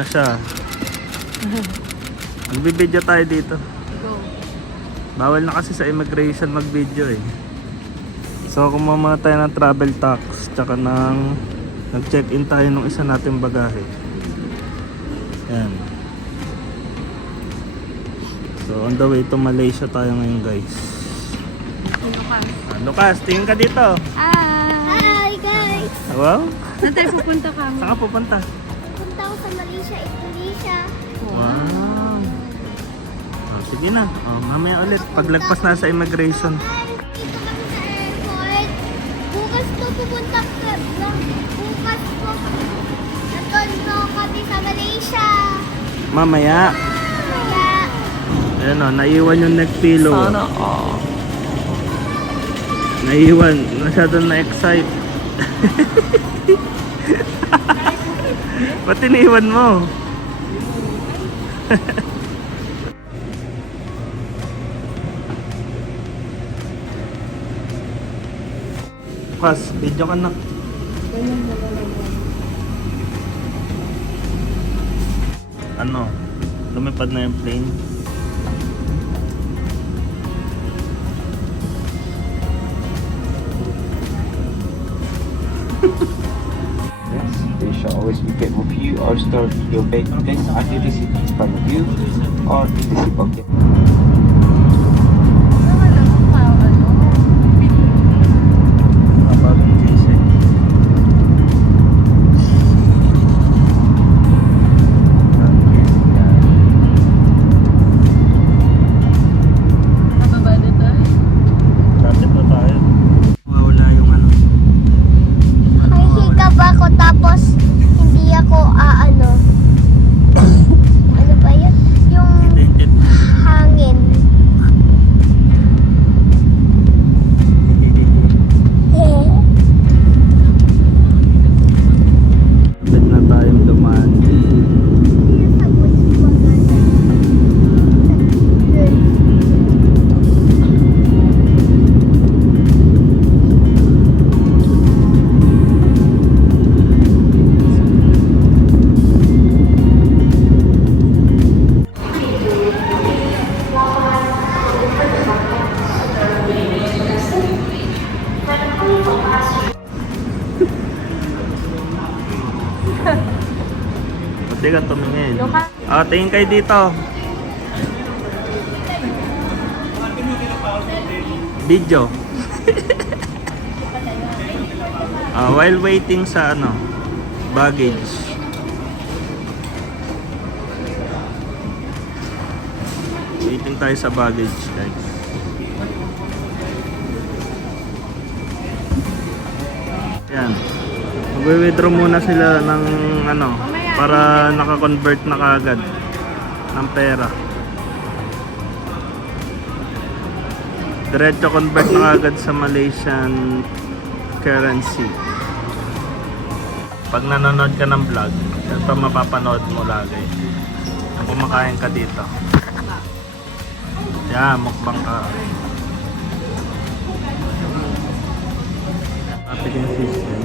na siya. Magbibideo tayo dito. Go. Bawal na kasi sa immigration mag-video eh. So kumuha tayo ng travel tax, tsaka nag-check-in tayo ng isa nating bagahe. Yan. So on the way to Malaysia tayo ngayon, guys. Lucas, tingin ka dito. Hi guys! Wow. Saan tayo pupunta ka? Saan ka pupunta? Punta ako sa Malaysia, Indonesia. Wow. Oh, sige na. Oh, mamaya ulit. Paglagpas na sa immigration. Dito kami sa airport. Bukas po pupunta ka. Bukas po. Natondo kami sa Malaysia. Mamaya. Kaya, Ayan o, naiwan yung neck pillow. Sana all. Naiwan. Masyadong na-excite. Ba't iniwan mo? Pas, video ka na. Ano? Lumipad na yung plane. Yes, they shall always be kept with you or stored in your bag then under the seat in front of you or in the seat pocket. Bagong gising. Nababa na tayo. Lapit na tayo. Wala yung ano. may hikab ako tapos hindi ako ano. Ano ba yun? Yung Tinted. hangin. Lapit na tayong dumaan. Sa bulis ko Buti ka tumingin. Lucas. Ah, tingin kayo dito. Video. While waiting sa ano, baggage. Waiting tayo sa baggage, guys. Yan. Magwi-withdraw muna sila ng ano, para naka-convert na kaagad ng pera. Diretso convert na kaagad sa Malaysian currency. Pag nanonood ka ng vlog, ito mapapanood mo lagi. Ang kumakain ka dito. Yan, mukbang ka. Packaging system.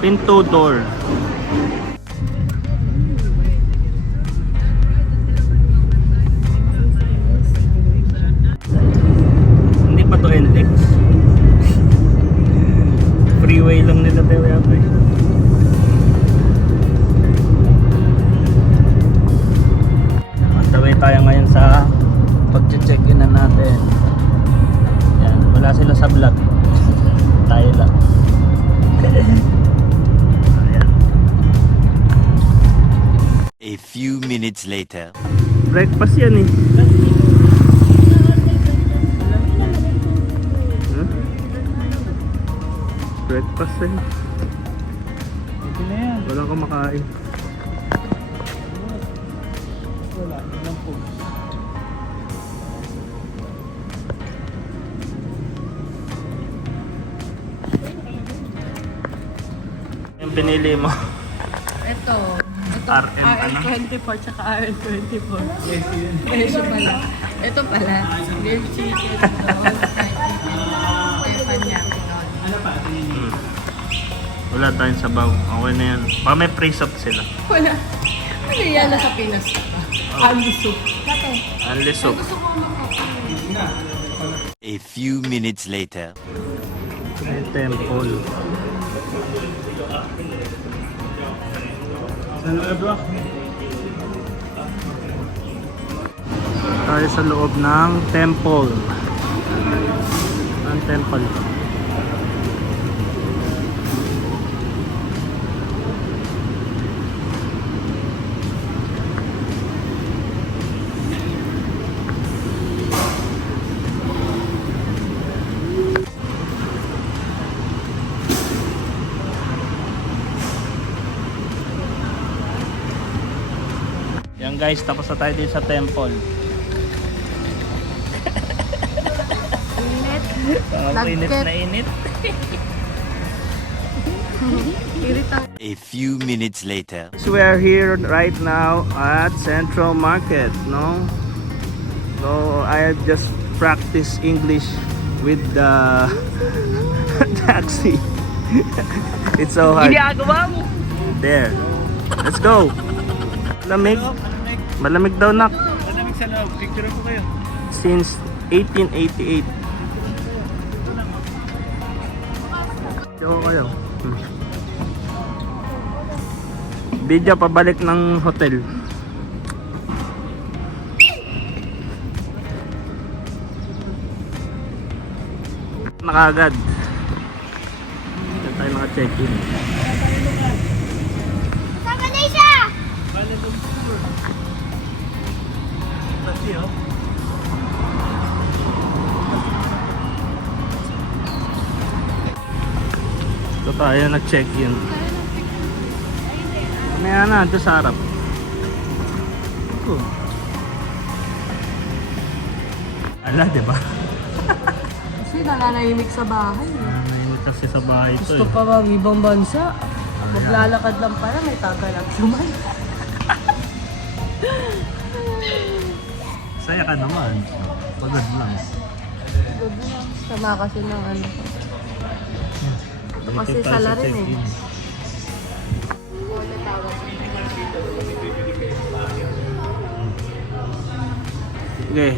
Pinto door. Hindi pa to NLEX. Freeway lang nila tayo yata eh. On the way tayo ngayon sa pag-check-in na natin. Yan, wala sila sa vlog. Tayo lang. Ayan. A few minutes later. Breakfast yan eh. Huh? Breakfast eh. Hindi na yan. Walang kumakain. Wala, ilang po. Yung pinili mo. Ito. RM ka na. RN24 tsaka RN24. Bersyo pala. Ito pala. Grilled chicken, doon, teppanyaki doon. Wala tayong sabaw. Okay na yan. Baka may pre-sop sila. Wala. Ano yan nasa Pinas ka? Aluso. Unless soup. Gusto ko A few minutes later. May temple. Tayo sa loob ng temple. Ang temple. Yan guys, tapos na tayo din sa temple. Ang init na init. A few minutes later. So we are here right now at Central Market, no? So I have just practiced English with the taxi. It's so hard. ginagawa mo. There. Let's go. Malamig. Malamig daw, nak. Malamig sa loob. Picture ko kayo. Since 1888. Diyo kayo. Video pabalik ng hotel. Nakagad. Dito tayo naka-check-in. Sa Malaysia! Ito tayo nag-check-in. Mamaya na, ito sa harap. Ito. Ala, diba? Kasi nananahimik sa bahay. Nanahimik kasi sa bahay ito Gusto eh. pa bang ibang bansa? Maglalakad lang pala, may tagalak naman. Saya ka naman. Pagod lang. Sama kasi ng ano. Dito kasi tayo sala sa rin eh. check-in. Okay.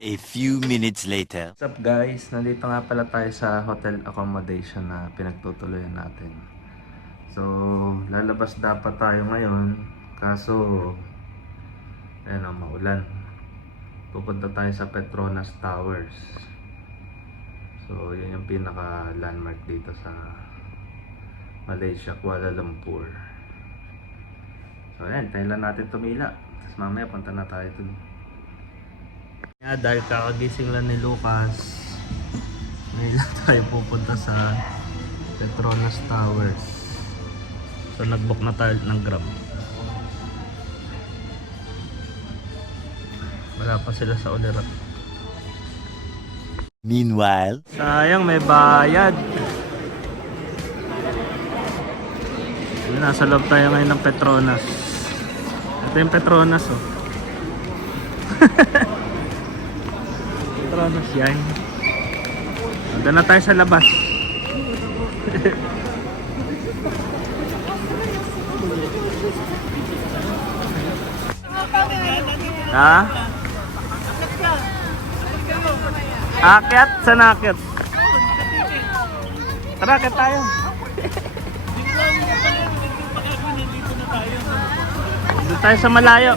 A few minutes later. What's up guys? Nandito nga pala tayo sa hotel accommodation na pinagtutuloyan natin. So, lalabas dapat tayo ngayon. Kaso, ayun ang maulan. Pupunta tayo sa Petronas Towers. So, yun yung pinaka landmark dito sa Malaysia, Kuala Lumpur. So, ayan, tayo lang natin tumila. Tapos mamaya punta na tayo dun. Yeah, dahil kakagising lang ni Lucas, ngayon lang tayo pupunta sa Petronas Towers. So nag-book na tayo ng Grab. Wala pa sila sa Olirak. Meanwhile. Sayang, may bayad. Nasa loob tayo ngayon ng Petronas. Ito yung Petronas, oh. Petronas yan. Doon na tayo sa labas. Ha? Akyat? Saan akyat? Tara, akyat tayo. Doon tayo sa malayo.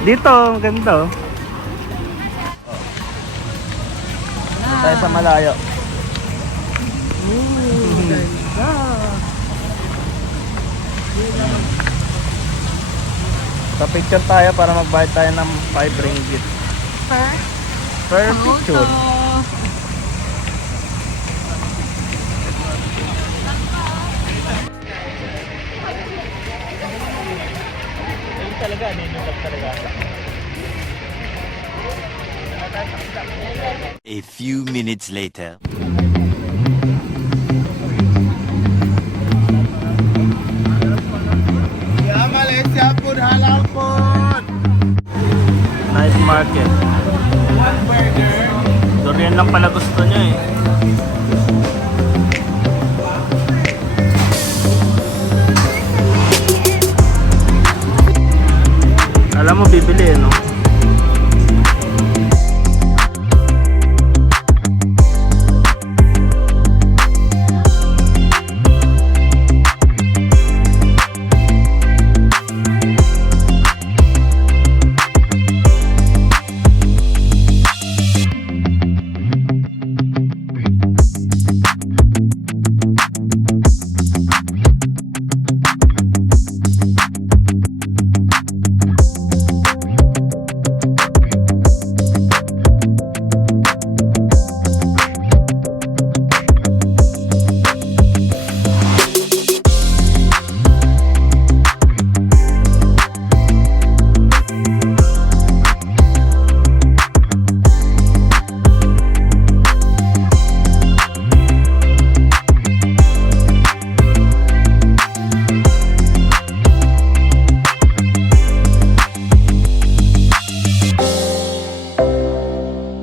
Dito, ang ganda oh. Doon tayo sa malayo. Sa picture tayo para magbayad tayo ng 5 ringgit. Per picture. A few minutes later. Night market. Durian lang pala gusto niya eh. Alam mo bibili eh, no?